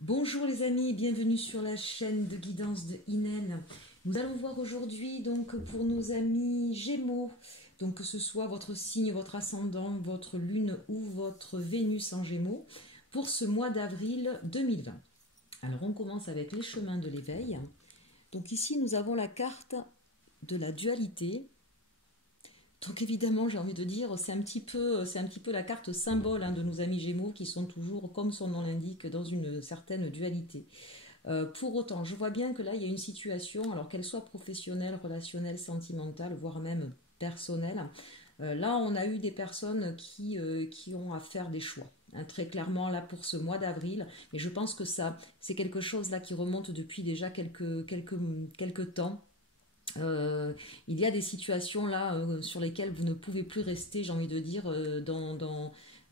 Bonjour les amis, bienvenue sur la chaîne de guidance de Inel. Nous allons voir aujourd'hui donc pour nos amis Gémeaux, donc que ce soit votre signe, votre ascendant, votre lune ou votre Vénus en Gémeaux, pour ce mois d'avril 2020. Alors on commence avec les chemins de l'éveil. Donc ici nous avons la carte de la dualité. Donc évidemment, j'ai envie de dire, c'est un petit peu la carte symbole de nos amis Gémeaux qui sont toujours, comme son nom l'indique, dans une certaine dualité. Pour autant, je vois bien que là, il y a une situation, alors qu'elle soit professionnelle, relationnelle, sentimentale, voire même personnelle. Là, on a eu des personnes qui ont à faire des choix. Très clairement, là, pour ce mois d'avril. Mais je pense que ça, c'est quelque chose là qui remonte depuis déjà quelques temps. Il y a des situations là sur lesquelles vous ne pouvez plus rester, j'ai envie de dire, dans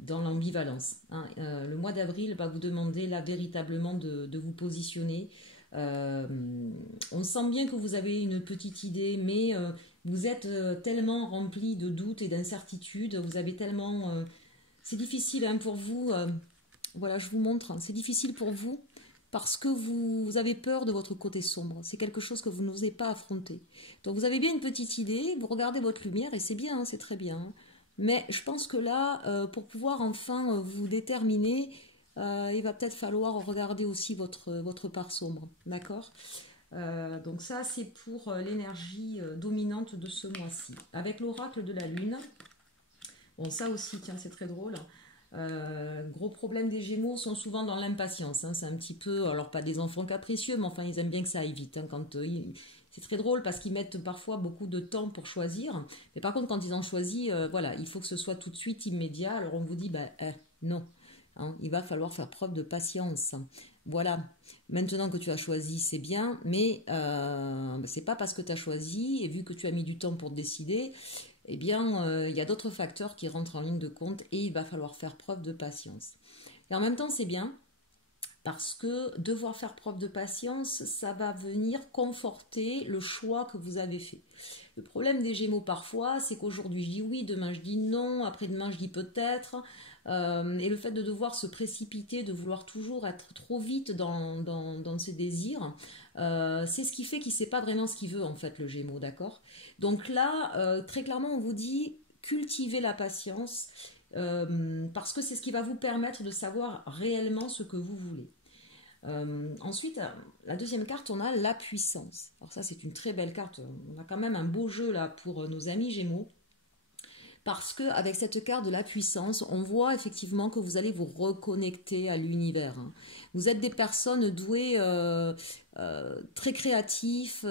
l'ambivalence. Le mois d'avril va vous demander là véritablement de vous positionner. Euh, on sent bien que vous avez une petite idée, mais vous êtes tellement rempli de doutes et d'incertitudes. Vous avez tellement... c'est difficile pour vous. Voilà, je vous montre. C'est difficile pour vous parce que vous avez peur de votre côté sombre. C'est quelque chose que vous n'osez pas affronter. Donc vous avez bien une petite idée, vous regardez votre lumière et c'est bien, c'est très bien. Mais je pense que là, pour pouvoir enfin vous déterminer, il va peut-être falloir regarder aussi votre part sombre. D'accord. Donc ça, c'est pour l'énergie dominante de ce mois-ci. Avec l'oracle de la Lune, bon ça aussi, tiens, c'est très drôle. Gros problème des Gémeaux sont souvent dans l'impatience. C'est un petit peu, alors pas des enfants capricieux, mais enfin ils aiment bien que ça aille vite. C'est très drôle parce qu'ils mettent parfois beaucoup de temps pour choisir. Mais par contre, quand ils ont choisi, voilà, il faut que ce soit tout de suite immédiat. Alors on vous dit, non, il va falloir faire preuve de patience. Voilà, maintenant que tu as choisi, c'est bien, mais c'est pas parce que tu as choisi et vu que tu as mis du temps pour décider eh bien, il y a d'autres facteurs qui rentrent en ligne de compte et il va falloir faire preuve de patience. Et en même temps, c'est bien parce que devoir faire preuve de patience, ça va venir conforter le choix que vous avez fait. Le problème des Gémeaux parfois, c'est qu'aujourd'hui je dis oui, demain je dis non, après-demain je dis peut-être. Et le fait de devoir se précipiter, de vouloir toujours être trop vite dans ses désirs, c'est ce qui fait qu'il ne sait pas vraiment ce qu'il veut en fait le Gémeaux, d'accord. Donc là, très clairement, on vous dit cultivez la patience parce que c'est ce qui va vous permettre de savoir réellement ce que vous voulez. Ensuite, la deuxième carte, on a la puissance. Alors ça, c'est une très belle carte. On a quand même un beau jeu là pour nos amis Gémeaux. Parce que avec cette carte de la puissance, on voit effectivement que vous allez vous reconnecter à l'univers. Vous êtes des personnes douées, très créatifs,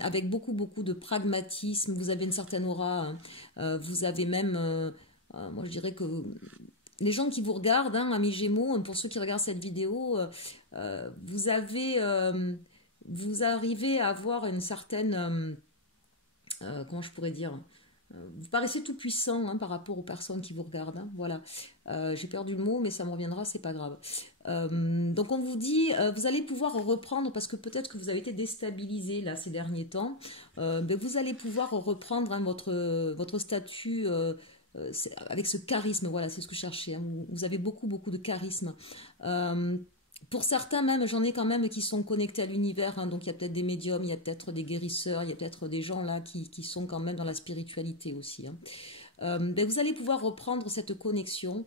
avec beaucoup de pragmatisme. Vous avez une certaine aura. Vous avez même, moi je dirais que les gens qui vous regardent, amis Gémeaux, pour ceux qui regardent cette vidéo, vous arrivez à avoir une certaine, comment je pourrais dire, vous paraissez tout puissant par rapport aux personnes qui vous regardent. Voilà. J'ai perdu le mot, mais ça me reviendra, c'est pas grave. Donc on vous dit, vous allez pouvoir reprendre, parce que peut-être que vous avez été déstabilisé là ces derniers temps, vous allez pouvoir reprendre votre statut avec ce charisme. Voilà, c'est ce que je cherchais. Vous avez beaucoup de charisme. Pour certains même, j'en ai quand même qui sont connectés à l'univers, donc il y a peut-être des médiums, il y a peut-être des guérisseurs, il y a peut-être des gens là qui sont quand même dans la spiritualité aussi. Vous allez pouvoir reprendre cette connexion,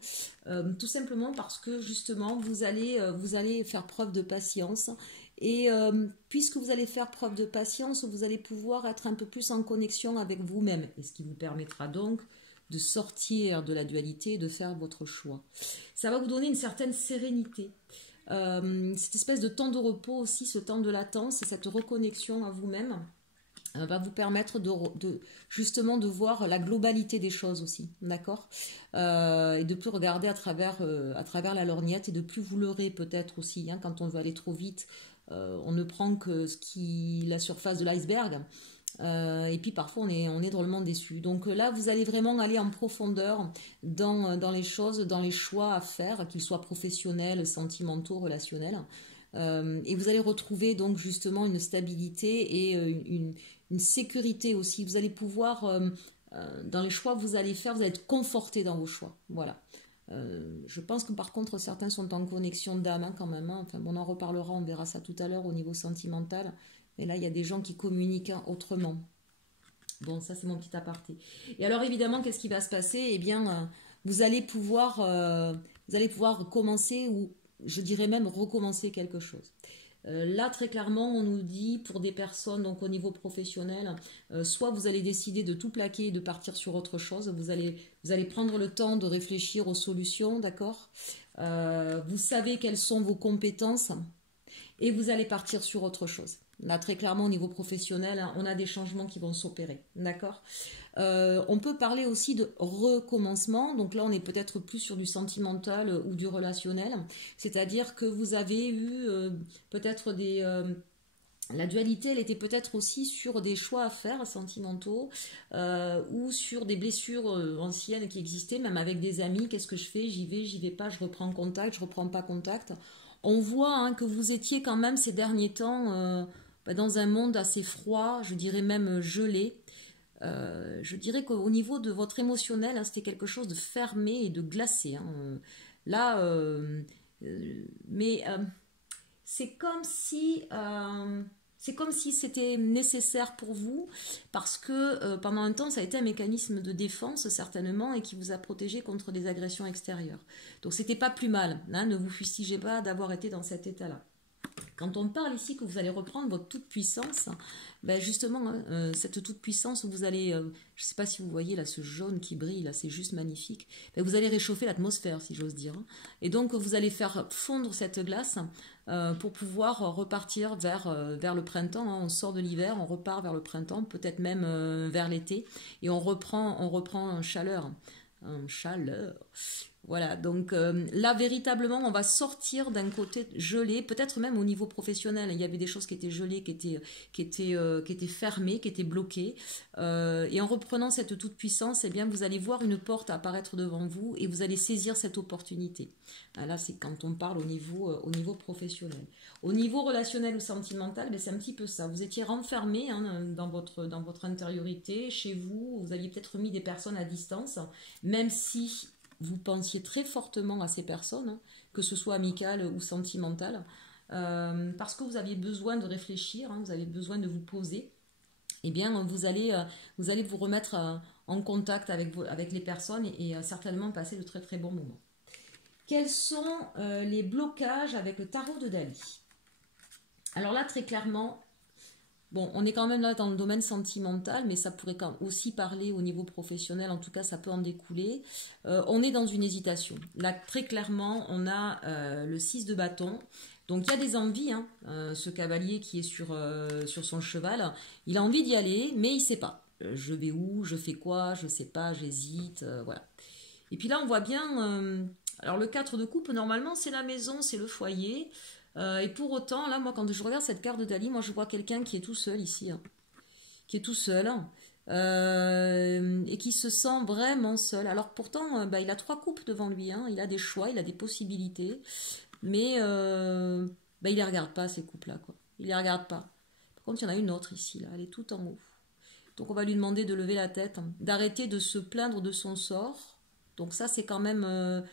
tout simplement parce que justement vous allez faire preuve de patience et puisque vous allez faire preuve de patience, vous allez pouvoir être un peu plus en connexion avec vous-même, et ce qui vous permettra donc de sortir de la dualité et de faire votre choix. Ça va vous donner une certaine sérénité. Cette espèce de temps de repos aussi, ce temps de latence et cette reconnexion à vous-même va vous permettre justement de voir la globalité des choses aussi, d'accord, et de plus regarder à travers la lorgnette et de plus vous leurrer peut-être aussi, quand on veut aller trop vite, on ne prend que la surface de l'iceberg. Et puis parfois on est drôlement déçu. Donc là vous allez vraiment aller en profondeur dans les choses, dans les choix à faire, qu'ils soient professionnels, sentimentaux, relationnels. Et vous allez retrouver donc justement une stabilité et une sécurité aussi. Vous allez pouvoir, dans les choix que vous allez faire, vous allez être conforté dans vos choix. Voilà. Je pense que par contre, certains sont en connexion d'âme hein, quand même. Hein. Enfin, bon, on en reparlera, on verra ça tout à l'heure au niveau sentimental. Mais là, il y a des gens qui communiquent hein, autrement. Bon, ça, c'est mon petit aparté. Et alors, évidemment, qu'est-ce qui va se passer? Eh bien, vous allez pouvoir commencer, ou je dirais même recommencer quelque chose. Là, très clairement, on nous dit pour des personnes donc au niveau professionnel, soit vous allez décider de tout plaquer et de partir sur autre chose. Vous allez prendre le temps de réfléchir aux solutions, d'accord. Vous savez quelles sont vos compétences et vous allez partir sur autre chose. Là, très clairement, au niveau professionnel, hein, on a des changements qui vont s'opérer, d'accord. On peut parler aussi de recommencement. Donc là, on est peut-être plus sur du sentimental ou du relationnel. C'est-à-dire que vous avez eu peut-être des... la dualité, elle était peut-être aussi sur des choix à faire sentimentaux ou sur des blessures anciennes qui existaient, même avec des amis. Qu'est-ce que je fais? J'y vais pas, je reprends contact, je reprends pas contact. On voit hein, que vous étiez quand même ces derniers temps dans un monde assez froid, je dirais même gelé. Je dirais qu'au niveau de votre émotionnel, hein, c'était quelque chose de fermé et de glacé. Hein. Là, mais c'est comme si c'était nécessaire pour vous parce que pendant un temps, ça a été un mécanisme de défense certainement et qui vous a protégé contre des agressions extérieures. Donc c'était pas plus mal. Hein, ne vous fustigez pas d'avoir été dans cet état-là. Quand on parle ici que vous allez reprendre votre toute-puissance, ben justement, cette toute-puissance, vous allez, je ne sais pas si vous voyez là ce jaune qui brille, là c'est juste magnifique, ben vous allez réchauffer l'atmosphère si j'ose dire. Et donc vous allez faire fondre cette glace pour pouvoir repartir vers le printemps. Hein. On sort de l'hiver, on repart vers le printemps, peut-être même vers l'été, et on reprend en chaleur. En chaleur. Voilà, donc là, véritablement, on va sortir d'un côté gelé, peut-être même au niveau professionnel. Il y avait des choses qui étaient gelées, qui étaient fermées, qui étaient bloquées. Et en reprenant cette toute-puissance, eh bien, vous allez voir une porte apparaître devant vous et vous allez saisir cette opportunité. Là, c'est quand on parle au niveau professionnel. Au niveau relationnel ou sentimental, ben, c'est un petit peu ça. Vous étiez renfermé hein, dans votre intériorité, chez vous. Vous aviez peut-être mis des personnes à distance, même si... vous pensiez très fortement à ces personnes, hein, que ce soit amicales ou sentimentales, parce que vous aviez besoin de réfléchir, hein, vous avez besoin de vous poser, eh bien vous allez vous remettre en contact avec les personnes et certainement passer de très très bons moments. Quels sont les blocages avec le tarot de Dali? Alors là, très clairement, bon, on est quand même là dans le domaine sentimental, mais ça pourrait quand même aussi parler au niveau professionnel, en tout cas ça peut en découler. On est dans une hésitation. Là, très clairement, on a le 6 de bâton. Donc il y a des envies, hein. Ce cavalier qui est sur son cheval, il a envie d'y aller, mais il ne sait pas. Je vais où, je fais quoi, je ne sais pas, j'hésite, voilà. Et puis là, on voit bien... alors le 4 de coupe, normalement, c'est la maison, c'est le foyer. Et pour autant, là, moi, quand je regarde cette carte de Dali, moi, je vois quelqu'un qui est tout seul ici. Hein, qui est tout seul. Et qui se sent vraiment seul. Alors pourtant, bah, il a 3 coupes devant lui. Hein, il a des choix, il a des possibilités. Mais bah, il les regarde pas, ces coupes-là. Quoi. Il les regarde pas. Par contre, il y en a une autre ici. Là, elle est tout en haut. Donc on va lui demander de lever la tête, hein, d'arrêter de se plaindre de son sort. Donc ça, c'est quand même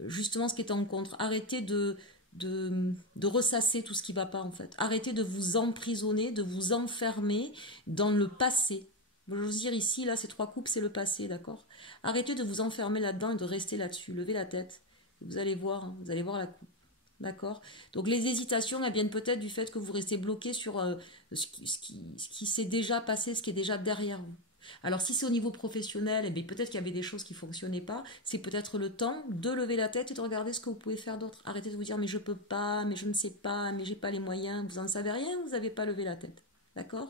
justement ce qui est en contre. Arrêtez de ressasser tout ce qui ne va pas en fait. Arrêtez de vous emprisonner, de vous enfermer dans le passé. Je veux dire ici, là, ces 3 coupes, c'est le passé, d'accord? Arrêtez de vous enfermer là-dedans et de rester là-dessus. Levez la tête. Vous allez voir, hein, vous allez voir la coupe. D'accord? Donc les hésitations, elles viennent peut-être du fait que vous restez bloqué sur ce qui s'est déjà passé, ce qui est déjà derrière vous. Alors si c'est au niveau professionnel, eh bien, peut-être qu'il y avait des choses qui ne fonctionnaient pas. C'est peut-être le temps de lever la tête et de regarder ce que vous pouvez faire d'autre. Arrêtez de vous dire mais je peux pas, mais je ne sais pas, mais j'ai pas les moyens. Vous n'en savez rien, vous n'avez pas levé la tête. D'accord?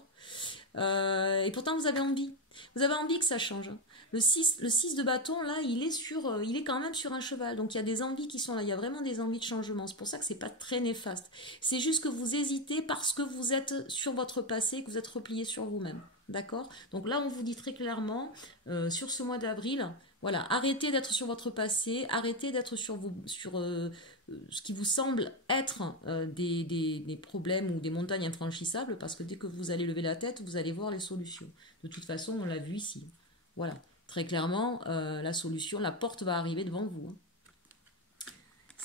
Et pourtant vous avez envie. Vous avez envie que ça change. Le 6 de bâton, là, il est quand même sur un cheval. Donc il y a des envies qui sont là. Il y a vraiment des envies de changement. C'est pour ça que c'est pas très néfaste. C'est juste que vous hésitez parce que vous êtes sur votre passé, que vous êtes replié sur vous-même. D'accord? Donc là, on vous dit très clairement, sur ce mois d'avril, voilà, arrêtez d'être sur votre passé, arrêtez d'être sur ce qui vous semble être des problèmes ou des montagnes infranchissables, parce que dès que vous allez lever la tête, vous allez voir les solutions. De toute façon, on l'a vu ici. Voilà, très clairement, la solution, la porte va arriver devant vous. Hein.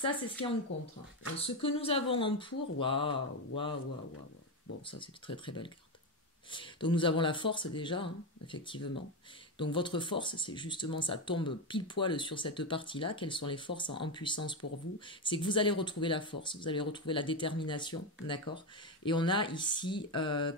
Ça, c'est ce qui est en contre. Ce que nous avons en pour, waouh, waouh, waouh, waouh. Bon, ça, c'est une très très belle carte. Donc nous avons la force déjà, hein, effectivement. Donc votre force, c'est justement, ça tombe pile poil sur cette partie-là. Quelles sont les forces en puissance pour vous? C'est que vous allez retrouver la force, vous allez retrouver la détermination, d'accord? Et on a ici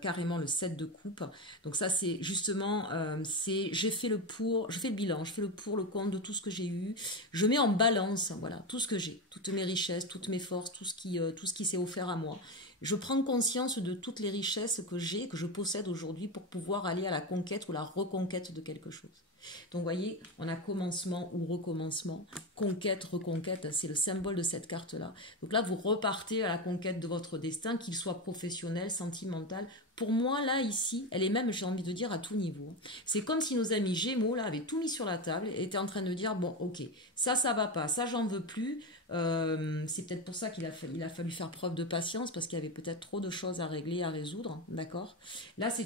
carrément le 7 de coupe. Donc ça, c'est justement, j'ai fait le pour, je fais le bilan, je fais le pour, le contre de tout ce que j'ai eu. Je mets en balance, voilà, tout ce que j'ai, toutes mes richesses, toutes mes forces, tout ce qui s'est offert à moi. Je prends conscience de toutes les richesses que j'ai, que je possède aujourd'hui pour pouvoir aller à la conquête ou la reconquête de quelque chose. Donc, vous voyez, on a commencement ou recommencement, conquête, reconquête, c'est le symbole de cette carte-là. Donc là, vous repartez à la conquête de votre destin, qu'il soit professionnel, sentimental. Pour moi, là, ici, elle est même, j'ai envie de dire, à tout niveau. C'est comme si nos amis Gémeaux, là, avaient tout mis sur la table et étaient en train de dire, bon, ok, ça va pas, ça, j'en veux plus. C'est peut-être pour ça qu'il a fallu faire preuve de patience, parce qu'il y avait peut-être trop de choses à régler, à résoudre, d'accord? Là, ça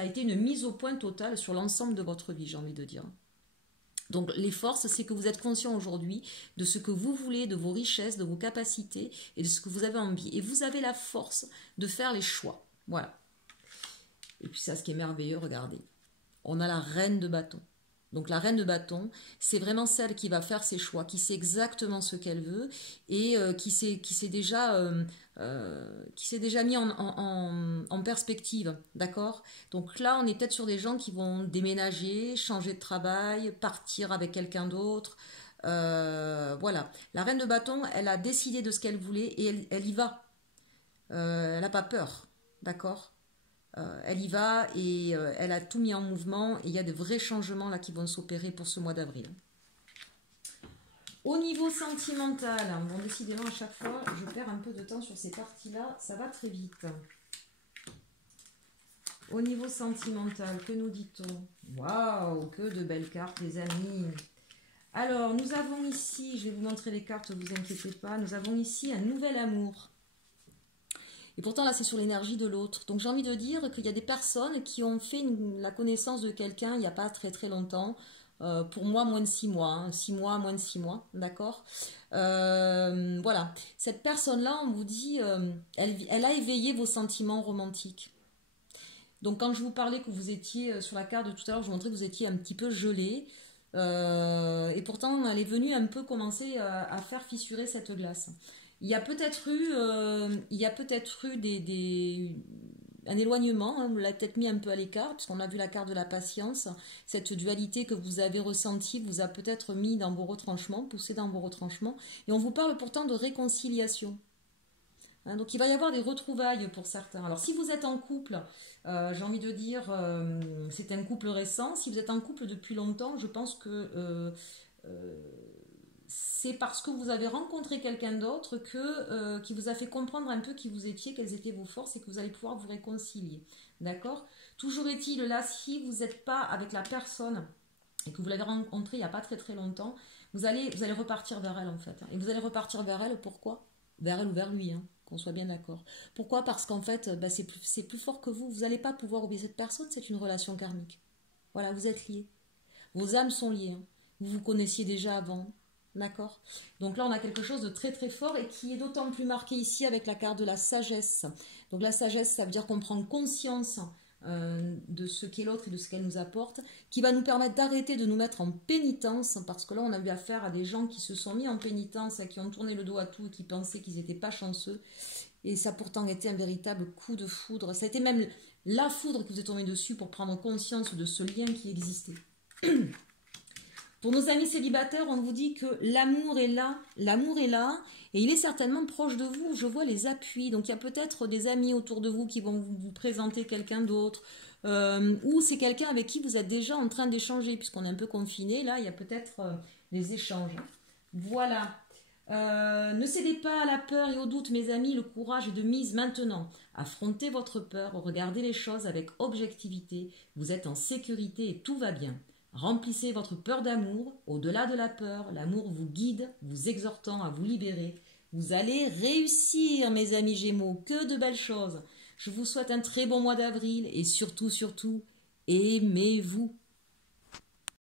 a été une mise au point totale sur l'ensemble de votre vie, j'ai envie de dire. Donc les forces, c'est que vous êtes conscient aujourd'hui de ce que vous voulez, de vos richesses, de vos capacités et de ce que vous avez envie. Et vous avez la force de faire les choix. Voilà. Et puis ça, ce qui est merveilleux, regardez. On a la reine de bâton. Donc la reine de bâton, c'est vraiment celle qui va faire ses choix, qui sait exactement ce qu'elle veut et qui s'est déjà mis en perspective, d'accord? Donc là, on est peut-être sur des gens qui vont déménager, changer de travail, partir avec quelqu'un d'autre. Voilà. La reine de bâton, elle a décidé de ce qu'elle voulait et elle y va. Elle n'a pas peur, d'accord? Elle y va et elle a tout mis en mouvement et il y a de vrais changements là qui vont s'opérer pour ce mois d'avril. Au niveau sentimental, bon, décidément à chaque fois je perds un peu de temps sur ces parties-là, ça va très vite. Au niveau sentimental, que nous dit-on? Waouh, que de belles cartes les amis. Alors nous avons ici, je vais vous montrer les cartes, ne vous inquiétez pas, nous avons ici un nouvel amour. Et pourtant, là, c'est sur l'énergie de l'autre. Donc, j'ai envie de dire qu'il y a des personnes qui ont fait la connaissance de quelqu'un il n'y a pas très très longtemps. Pour moi, moins de 6 mois. Hein, 6 mois, moins de 6 mois. D'accord? Voilà. Cette personne-là, on vous dit, elle a éveillé vos sentiments romantiques. Donc, quand je vous parlais que vous étiez, sur la carte de tout à l'heure, je vous montrais que vous étiez un petit peu gelé. Et pourtant, elle est venue un peu commencer à faire fissurer cette glace. Il y a peut-être eu, un éloignement, hein, vous l'avez peut-être mis un peu à l'écart, parce qu'on a vu la carte de la patience, cette dualité que vous avez ressentie vous a peut-être mis dans vos retranchements, poussé dans vos retranchements, et on vous parle pourtant de réconciliation. Hein, donc il va y avoir des retrouvailles pour certains. Alors si vous êtes en couple, j'ai envie de dire, c'est un couple récent, si vous êtes en couple depuis longtemps, je pense que... c'est parce que vous avez rencontré quelqu'un d'autre qui vous a fait comprendre un peu qui vous étiez, quelles étaient vos forces et que vous allez pouvoir vous réconcilier. D'accord? Toujours est-il, là, si vous n'êtes pas avec la personne et que vous l'avez rencontrée il n'y a pas très très longtemps, vous allez repartir vers elle en fait. Et vous allez repartir vers elle, pourquoi? Vers elle ou vers lui, hein, qu'on soit bien d'accord. Pourquoi? Parce qu'en fait, c'est plus fort que vous. Vous n'allez pas pouvoir oublier cette personne, c'est une relation karmique. Voilà, vous êtes liés. Vos âmes sont liées. Hein. Vous vous connaissiez déjà avant. D'accord? Donc là, on a quelque chose de très très fort et qui est d'autant plus marqué ici avec la carte de la sagesse. Donc la sagesse, ça veut dire qu'on prend conscience de ce qu'est l'autre et de ce qu'elle nous apporte, qui va nous permettre d'arrêter de nous mettre en pénitence, parce que là, on a eu affaire à des gens qui se sont mis en pénitence, qui ont tourné le dos à tout et qui pensaient qu'ils n'étaient pas chanceux. Et ça a pourtant été un véritable coup de foudre. Ça a été même la foudre qui vous est tombée dessus pour prendre conscience de ce lien qui existait. Pour nos amis célibataires, on vous dit que l'amour est là, et il est certainement proche de vous, je vois les appuis, donc il y a peut-être des amis autour de vous qui vont vous présenter quelqu'un d'autre, ou c'est quelqu'un avec qui vous êtes déjà en train d'échanger, puisqu'on est un peu confiné, là il y a peut-être des échanges. Voilà. Ne cédez pas à la peur et au doute, mes amis, le courage est de mise maintenant. Affrontez votre peur, regardez les choses avec objectivité, vous êtes en sécurité et tout va bien. Remplissez votre peur d'amour, au-delà de la peur, l'amour vous guide, vous exhortant à vous libérer. Vous allez réussir, mes amis Gémeaux, que de belles choses. Je vous souhaite un très bon mois d'avril et surtout, aimez-vous.